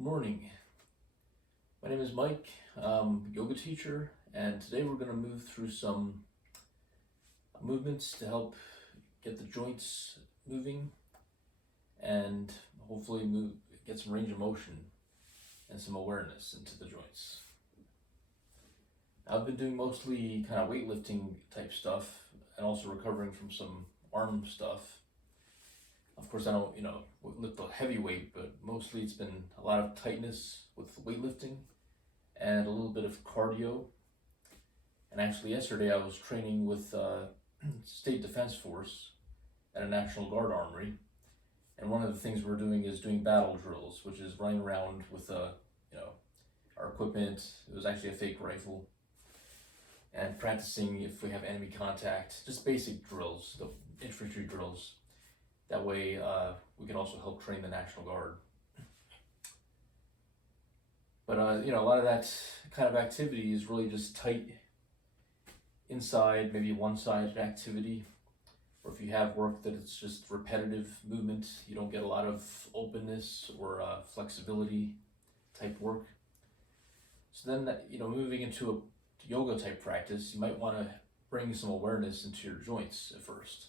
Good morning. My name is Mike. I'm a yoga teacher, and today we're going to move through some movements to help get the joints moving and hopefully get some range of motion and some awareness into the joints. I've been doing mostly kind of weightlifting type stuff and also recovering from some arm stuff. Of course, I don't, lift a heavy weight, but mostly it's been a lot of tightness with weightlifting and a little bit of cardio. And actually yesterday I was training with State Defense Force at a National Guard armory. And one of the things we're doing is doing battle drills, which is running around with our equipment. It was actually a fake rifle. And practicing if we have enemy contact, just basic drills, the infantry drills. That way we can also help train the National Guard. But a lot of that kind of activity is really just tight inside, maybe one-sided activity. Or if you have work that it's just repetitive movement, you don't get a lot of openness or flexibility type work. So then, moving into a yoga type practice, you might want to bring some awareness into your joints at first.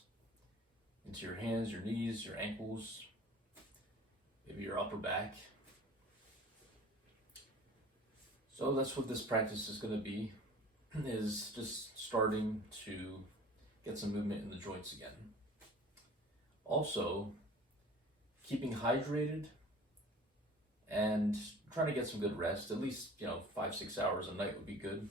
Into your hands, your knees, your ankles, maybe your upper back. So that's what this practice is going to be, is just starting to get some movement in the joints again. Also, keeping hydrated and trying to get some good rest, at least 5-6 hours a night would be good.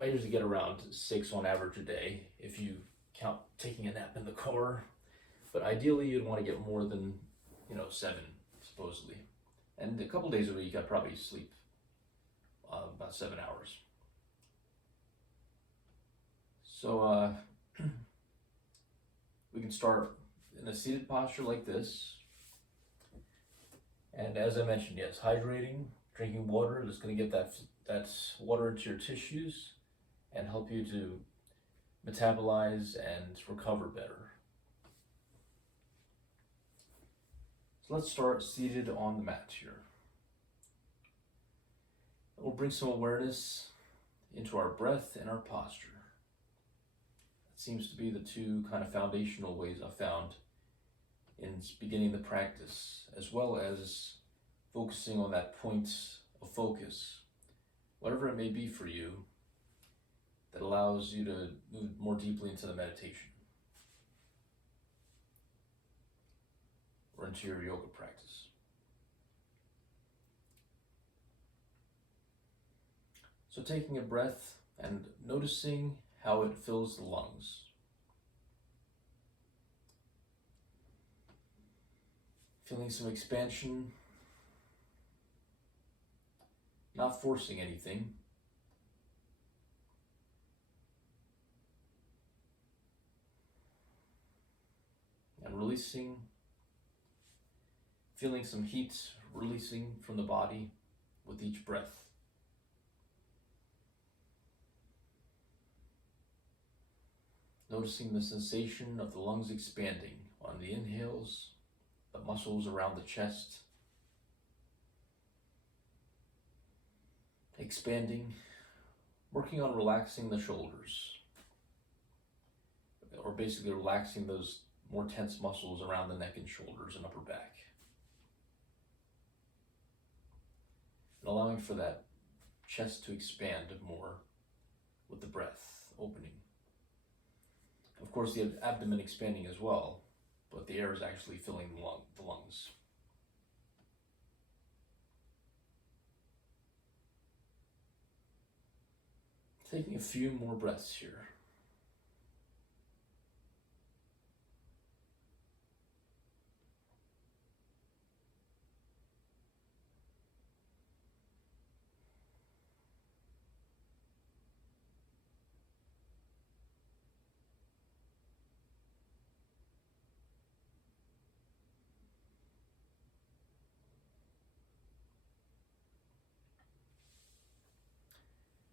I usually get around 6 on average a day if you count taking a nap in the car, but ideally you'd want to get more than 7 supposedly, and a couple days a week I'd probably sleep about 7 hours. So we can start in a seated posture like this, and as I mentioned, yes, hydrating, drinking water is going to get that water into your tissues and help you to metabolize and recover better. So let's start seated on the mat here. We'll bring some awareness into our breath and our posture. That seems to be the two kind of foundational ways I've found in beginning the practice, as well as focusing on that point of focus, whatever it may be for you, that allows you to move more deeply into the meditation or into your yoga practice. So taking a breath and noticing how it fills the lungs. Feeling some expansion, not forcing anything. And releasing, feeling some heat releasing from the body with each breath. Noticing the sensation of the lungs expanding on the inhales, the muscles around the chest expanding, working on relaxing the shoulders, or basically relaxing those more tense muscles around the neck and shoulders and upper back. And allowing for that chest to expand more with the breath opening. Of course, the abdomen expanding as well, but the air is actually filling the lungs. Taking a few more breaths here.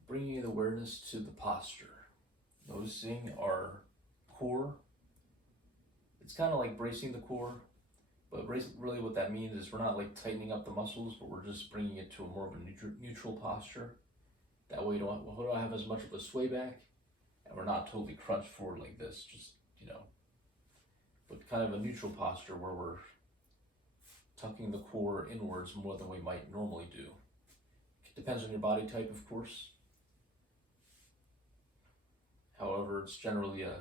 Bringing the awareness to the posture, noticing our core. It's kind of like bracing the core, But really what that means is we're not like tightening up the muscles, but we're just bringing it to a more of a neutral posture. That way we don't have as much of a sway back, and we're not totally crunched forward like this, just, but kind of a neutral posture where we're tucking the core inwards more than we might normally do. It depends on your body type, of course. However, it's generally a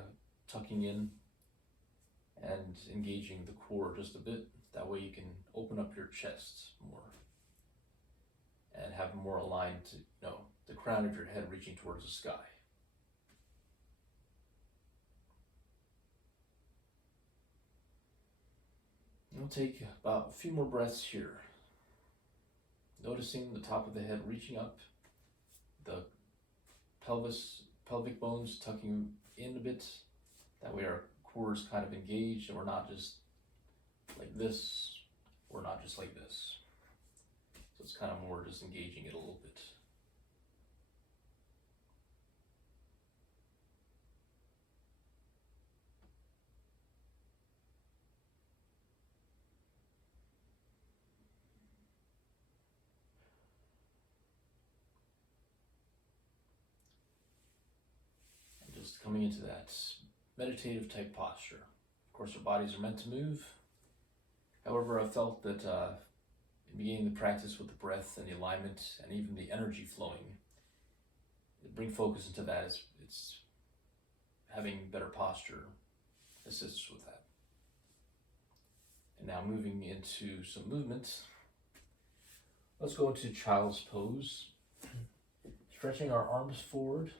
tucking in and engaging the core just a bit. That way you can open up your chest more and have more aligned to, the crown of your head reaching towards the sky. We'll take about a few more breaths here. Noticing the top of the head reaching up, the pelvic bones tucking in a bit. That way our core is kind of engaged and we're not just like this, we're not just like this. So it's kind of more just engaging it a little bit. And just coming into that meditative type posture. Of course, our bodies are meant to move. However, I felt that in beginning the practice with the breath and the alignment and even the energy flowing, bring focus into that. It's having better posture assists with that. And now moving into some movement. Let's go into child's pose. Stretching our arms forward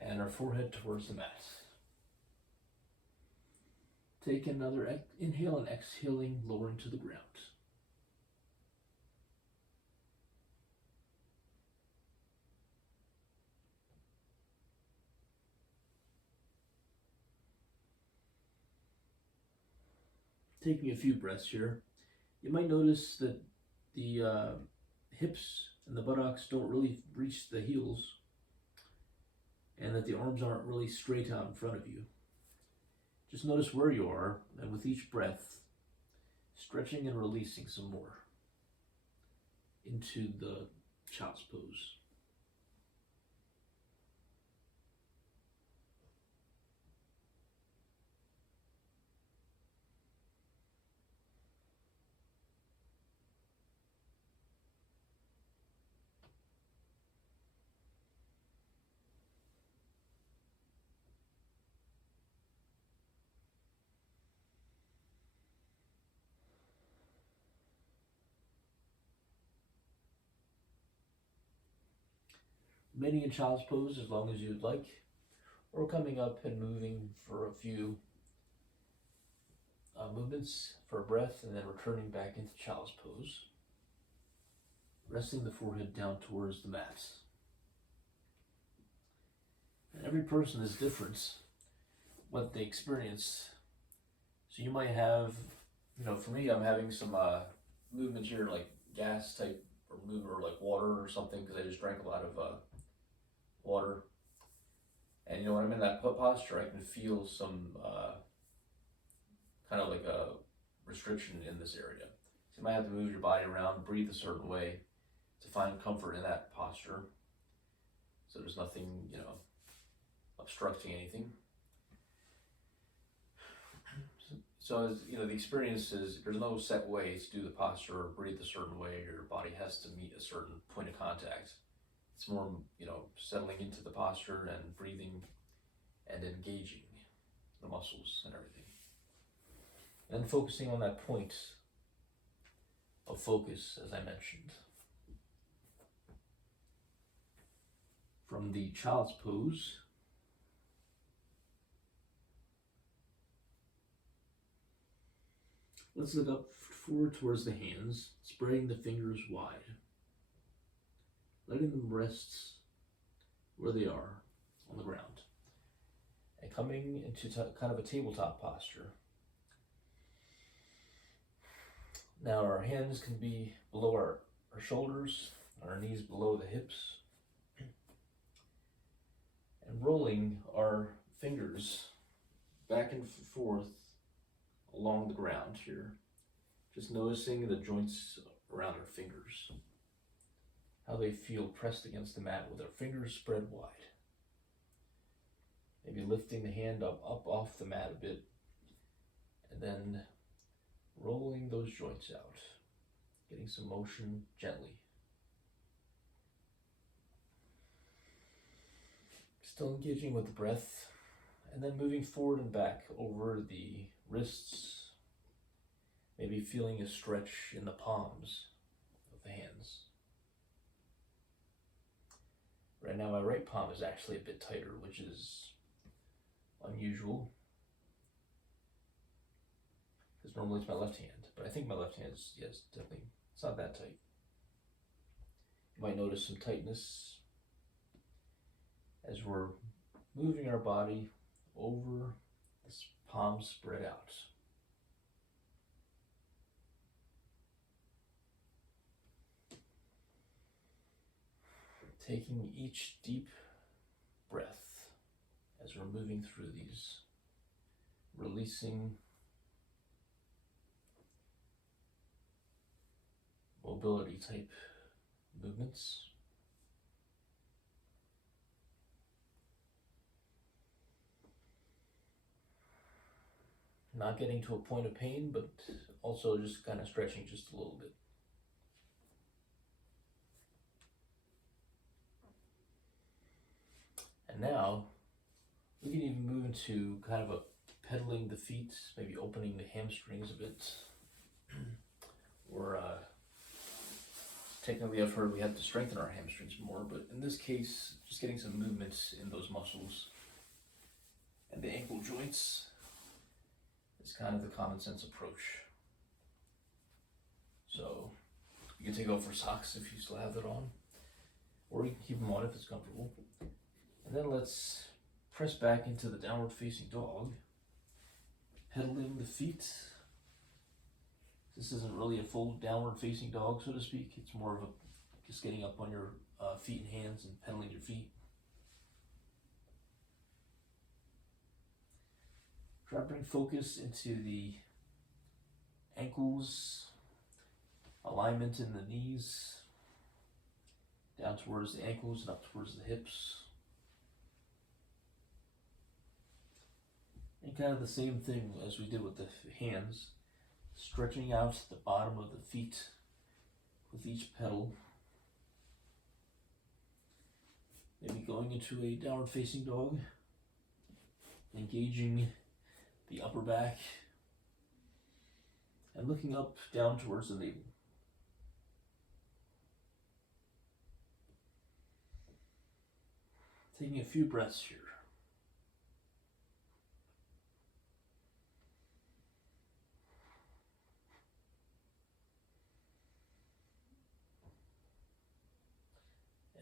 and our forehead towards the mat. Take another inhale and exhaling, lowering to the ground. Taking a few breaths here, you might notice that the hips and the buttocks don't really reach the heels and that the arms aren't really straight out in front of you. Just notice where you are, and with each breath, stretching and releasing some more into the child's pose. Remaining in child's pose as long as you'd like, or coming up and moving for a few movements for a breath and then returning back into child's pose. Resting the forehead down towards the mat. And every person is different, what they experience. So you might have, for me, I'm having some movements here like gas type or movement or like water or something because I just drank a lot of water. And when I'm in that posture, I can feel some kind of like a restriction in this area. So you might have to move your body around, breathe a certain way to find comfort in that posture. So there's nothing, obstructing anything. So as the experience is, there's no set way to do the posture or breathe a certain way. Your body has to meet a certain point of contact. It's more, settling into the posture and breathing and engaging the muscles and everything. And then focusing on that point of focus, as I mentioned. From the child's pose, let's look up forward towards the hands, spreading the fingers wide. Letting them rest where they are on the ground. And coming into kind of a tabletop posture. Now our hands can be below our shoulders, our knees below the hips. And rolling our fingers back and forth along the ground here. Just noticing the joints around our fingers, how they feel pressed against the mat with our fingers spread wide. Maybe lifting the hand up off the mat a bit, and then rolling those joints out, getting some motion gently. Still engaging with the breath, and then moving forward and back over the wrists, maybe feeling a stretch in the palms of the hands. Right now my right palm is actually a bit tighter, which is unusual, because normally it's my left hand, but I think my left hand is, yes, definitely, it's not that tight. You might notice some tightness as we're moving our body over this palm spread out. Taking each deep breath as we're moving through these, releasing mobility type movements. Not getting to a point of pain, but also just kind of stretching just a little bit. And now we can even move into kind of a pedaling the feet, maybe opening the hamstrings a bit. Or technically I've heard we have to strengthen our hamstrings more, but in this case, just getting some movements in those muscles. And the ankle joints is kind of the common sense approach. So you can take off your socks if you still have that on, or you can keep them on if it's comfortable. And then let's press back into the downward facing dog, pedaling the feet. This isn't really a full downward facing dog, so to speak. It's more of a just getting up on your feet and hands and pedaling your feet. Try to bring focus into the ankles, alignment in the knees, down towards the ankles and up towards the hips. And kind of the same thing as we did with the hands, stretching out the bottom of the feet with each pedal. Maybe going into a downward facing dog, engaging the upper back, and looking up down towards the navel. Taking a few breaths here.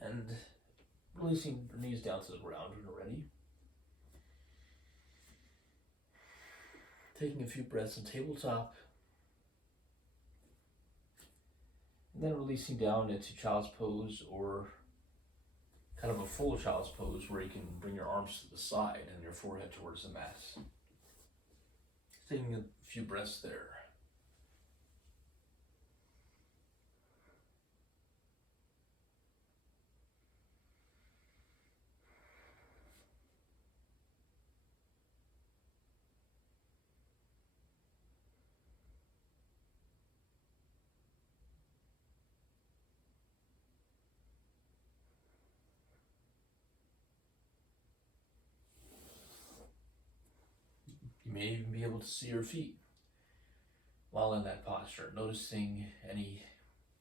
And releasing the knees down to the ground when you're ready. Taking a few breaths in tabletop. And then releasing down into child's pose, or kind of a full child's pose where you can bring your arms to the side and your forehead towards the mat. Taking a few breaths there. You may even be able to see your feet while in that posture, noticing any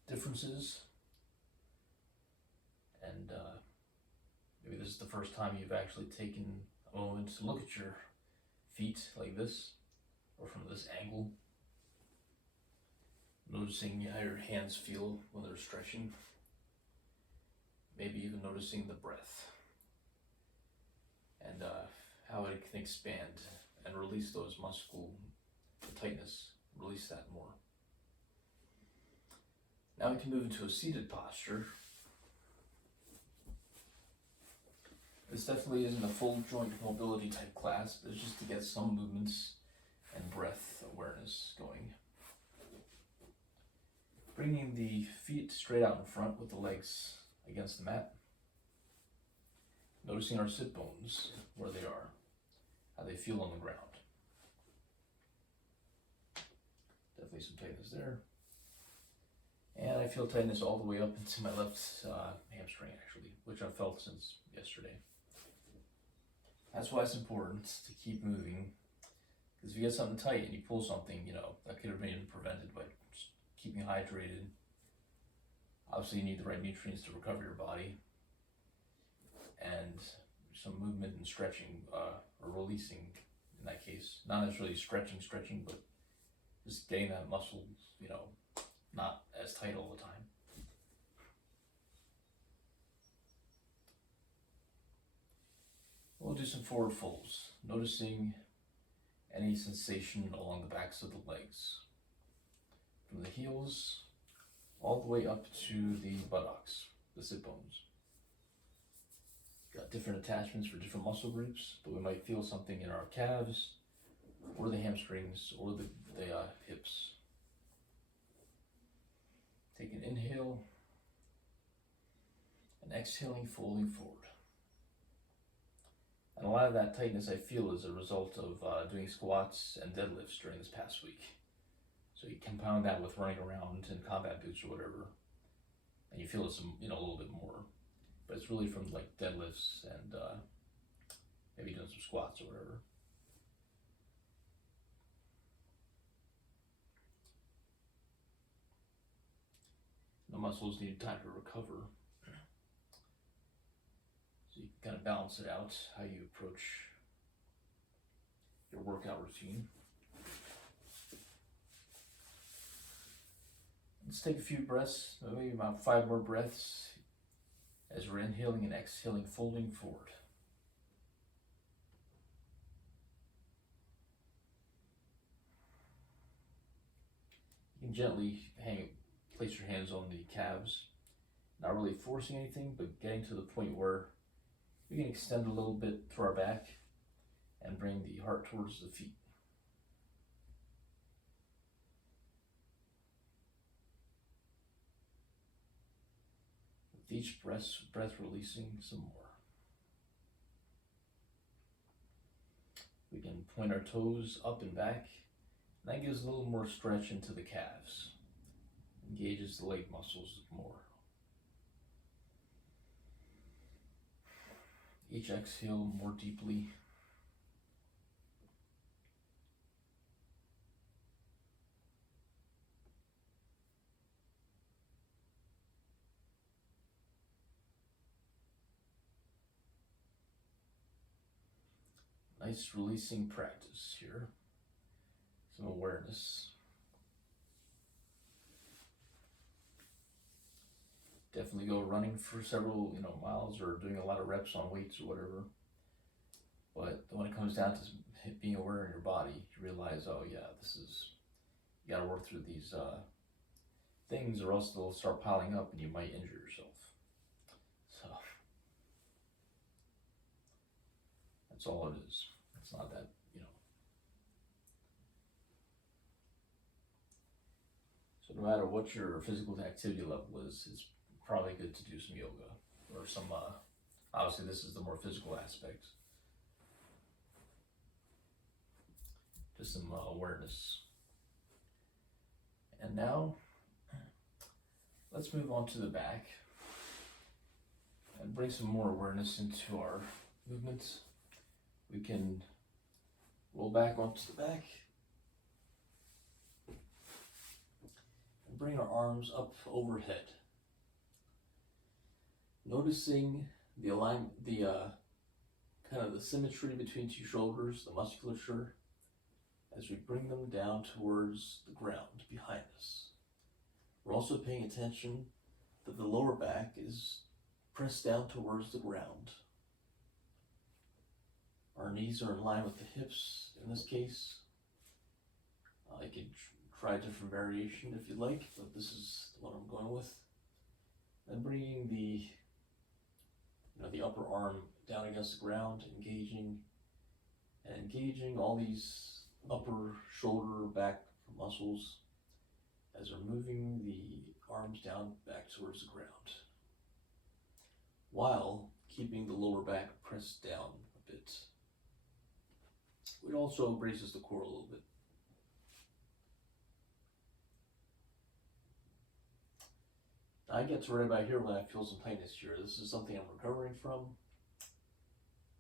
differences. And maybe this is the first time you've actually taken a moment to look at your feet like this, or from this angle. Noticing how your hands feel when they're stretching. Maybe even noticing the breath and how it can expand and release those muscle tightness, release that more. Now we can move into a seated posture. This definitely isn't a full joint mobility type class, but it's just to get some movements and breath awareness going. Bringing the feet straight out in front with the legs against the mat. Noticing our sit bones, where they are, how they feel on the ground. Definitely some tightness there. And I feel tightness all the way up into my left hamstring, actually, which I've felt since yesterday. That's why it's important to keep moving, because if you get something tight and you pull something, that could have been prevented by just keeping hydrated. Obviously, you need the right nutrients to recover your body, and some movement and stretching, or releasing in that case. Not necessarily stretching, but just getting that muscle, not as tight all the time. We'll do some forward folds, noticing any sensation along the backs of the legs, from the heels all the way up to the buttocks, the sit bones. Got different attachments for different muscle groups, but we might feel something in our calves, or the hamstrings, or the hips. Take an inhale, and exhaling, folding forward. And a lot of that tightness I feel is a result of doing squats and deadlifts during this past week. So you compound that with running around in combat boots or whatever, and you feel it a little bit more. But it's really from like deadlifts and maybe doing some squats or whatever. The muscles need time to recover. So you can kind of balance it out, how you approach your workout routine. Let's take a few breaths, maybe about 5 more breaths, as we're inhaling and exhaling, folding forward. You can gently place your hands on the calves, not really forcing anything, but getting to the point where we can extend a little bit through our back and bring the heart towards the feet. With each breath releasing some more. We can point our toes up and back, and that gives a little more stretch into the calves. Engages the leg muscles more. Each exhale more deeply. Nice releasing practice here. Some awareness. Definitely go running for several, miles, or doing a lot of reps on weights or whatever. But when it comes down to being aware in your body, you realize, oh yeah, you gotta work through these things, or else they'll start piling up and you might injure yourself. So that's all it is. It's not that, So no matter what your physical activity level is, it's probably good to do some yoga or some, obviously this is the more physical aspect. Just some awareness. And now, let's move on to the back and bring some more awareness into our movements. We can roll back onto the back and bring our arms up overhead. Noticing the alignment, kind of the symmetry between two shoulders, the musculature, as we bring them down towards the ground behind us. We're also paying attention that the lower back is pressed down towards the ground. Our knees are in line with the hips in this case. You can try a different variation if you like, but this is what I'm going with. And bringing the upper arm down against the ground, engaging all these upper shoulder back muscles as we're moving the arms down back towards the ground, while keeping the lower back pressed down a bit. It also braces the core a little bit. I get to right about here when I feel some tightness here. This is something I'm recovering from.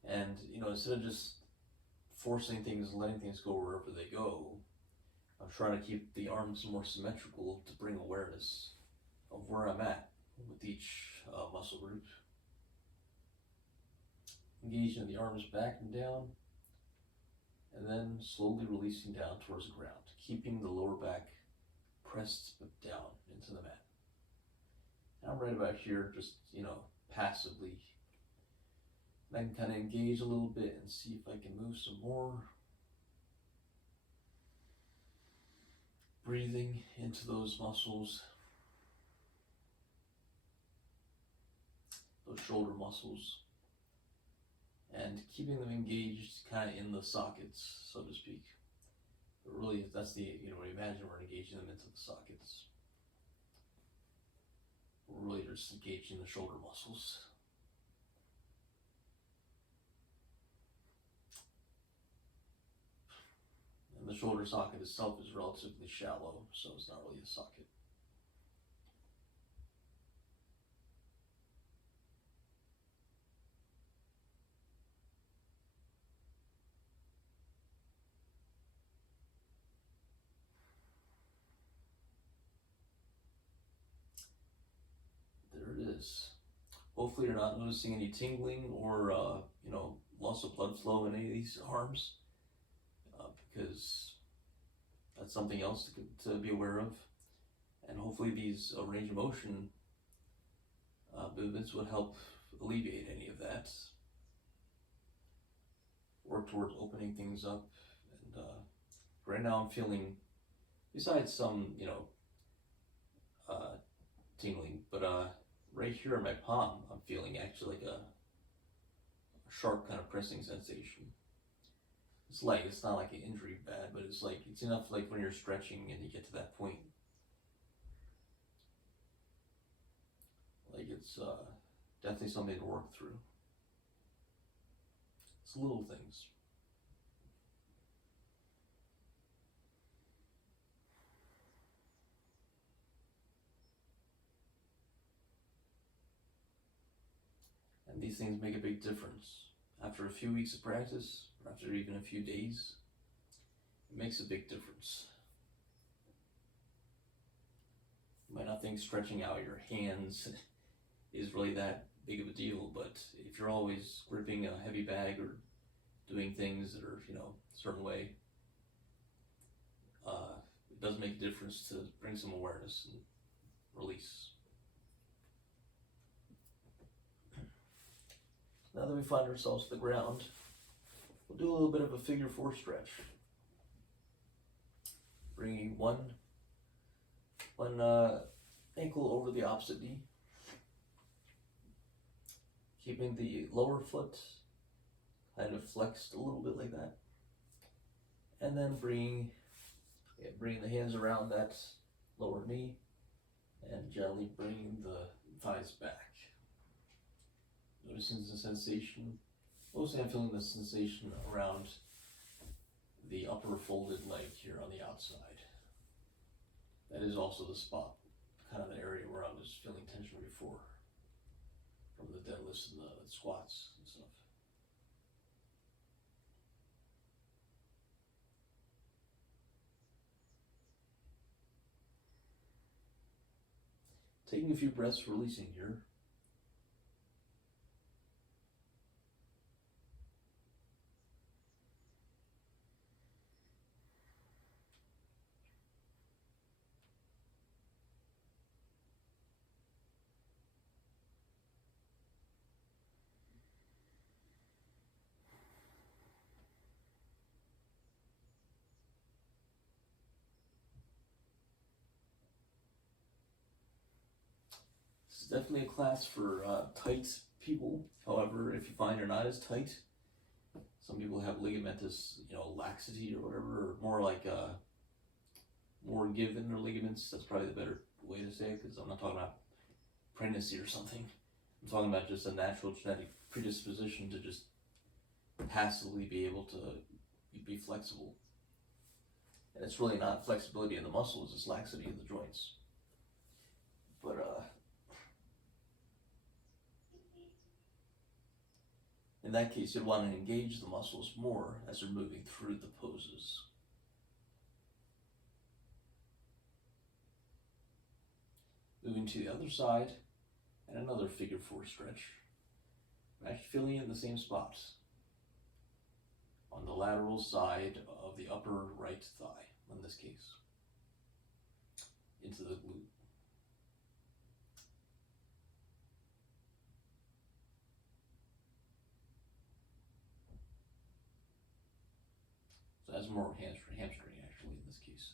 And, instead of just forcing things, letting things go wherever they go, I'm trying to keep the arms more symmetrical to bring awareness of where I'm at with each muscle group. Engaging the arms back and down, and then slowly releasing down towards the ground, keeping the lower back pressed down into the mat. And I'm right about here, just, passively. I can kind of engage a little bit and see if I can move some more. Breathing into those muscles, those shoulder muscles, and keeping them engaged kind of in the sockets, so to speak. But really, that's the, imagine we're engaging them into the sockets. We're really just engaging the shoulder muscles. And the shoulder socket itself is relatively shallow, so it's not really a socket. There it is. Hopefully you're not noticing any tingling or, loss of blood flow in any of these arms, because that's something else to be aware of. And hopefully these range of motion movements would help alleviate any of that. Work towards opening things up. And right now I'm feeling, besides some, tingling, but right here in my palm, I'm feeling actually like a sharp kind of pressing sensation. It's light, it's not like an injury bad, but it's enough like when you're stretching and you get to that point. Like it's definitely something to work through. It's little things. And these things make a big difference. After a few weeks of practice, or after even a few days, it makes a big difference. You might not think stretching out your hands is really that big of a deal, but if you're always gripping a heavy bag or doing things that are, a certain way, it does make a difference to bring some awareness and release. Now that we find ourselves to the ground, we'll do a little bit of a figure 4 stretch. Bringing one ankle over the opposite knee. Keeping the lower foot kind of flexed a little bit like that. And then bring the hands around that lower knee and gently bring the thighs back. Noticing the sensation. Mostly I'm feeling the sensation around the upper folded leg here on the outside. That is also the spot, kind of the area where I was feeling tension before, from the deadlifts and the squats and stuff. Taking a few breaths, releasing here. This is definitely a class for tight people. However, if you find you're not as tight, Some people have ligamentous, laxity or whatever, or more like more give in their ligaments. That's probably the better way to say it, because I'm not talking about pregnancy or something. I'm talking about just a natural genetic predisposition to just passively be able to be flexible. And it's really not flexibility in the muscles, it's laxity in the joints. But in that case, you'd want to engage the muscles more as they're moving through the poses. Moving to the other side, and another figure 4 stretch. I'm actually feeling it in the same spots. On the lateral side of the upper right thigh, in this case. Into the glute. So that's more hamstring actually in this case.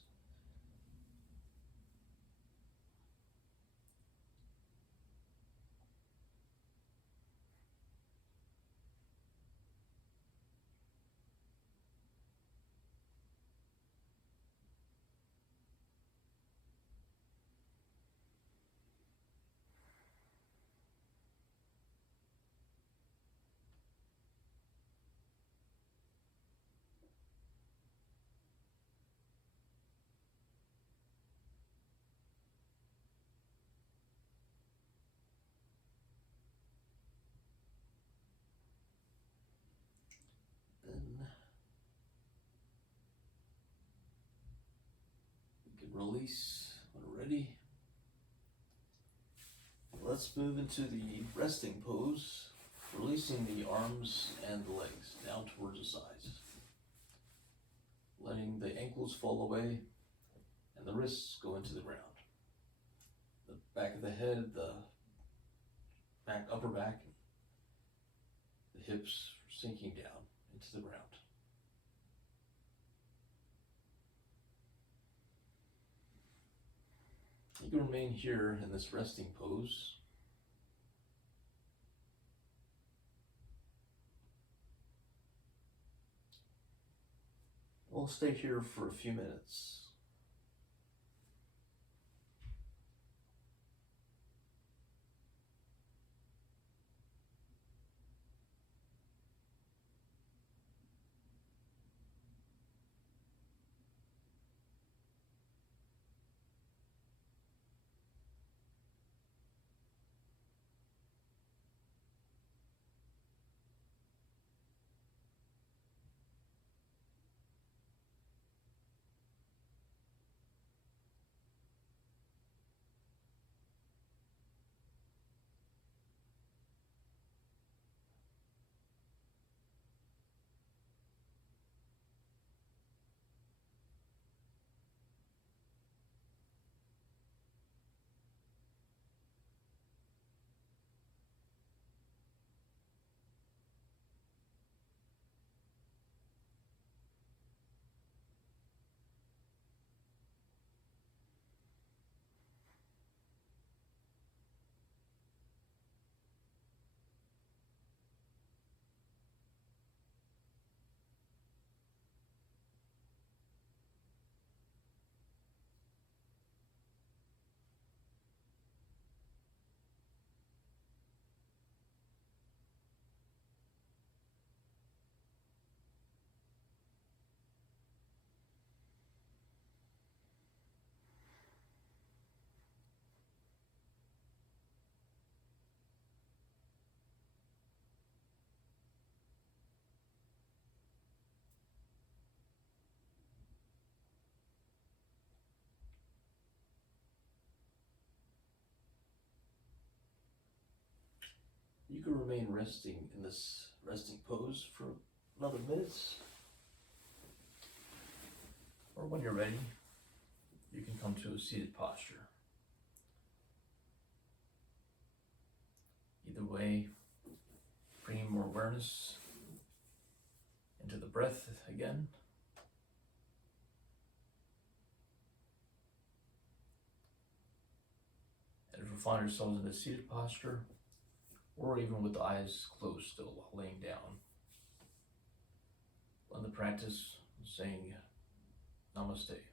Then we can release when we're ready. Let's move into the resting pose, releasing the arms and the legs down towards the sides. Letting the ankles fall away and the wrists go into the ground. The back of the head, the upper back, the hips sinking down into the ground. You can remain here in this resting pose. We'll stay here for a few minutes. You can remain resting in this resting pose for another minute. Or when you're ready, you can come to a seated posture. Either way, bringing more awareness into the breath again. And if we find ourselves in a seated posture, or even with the eyes closed still while laying down, on the practice saying namaste.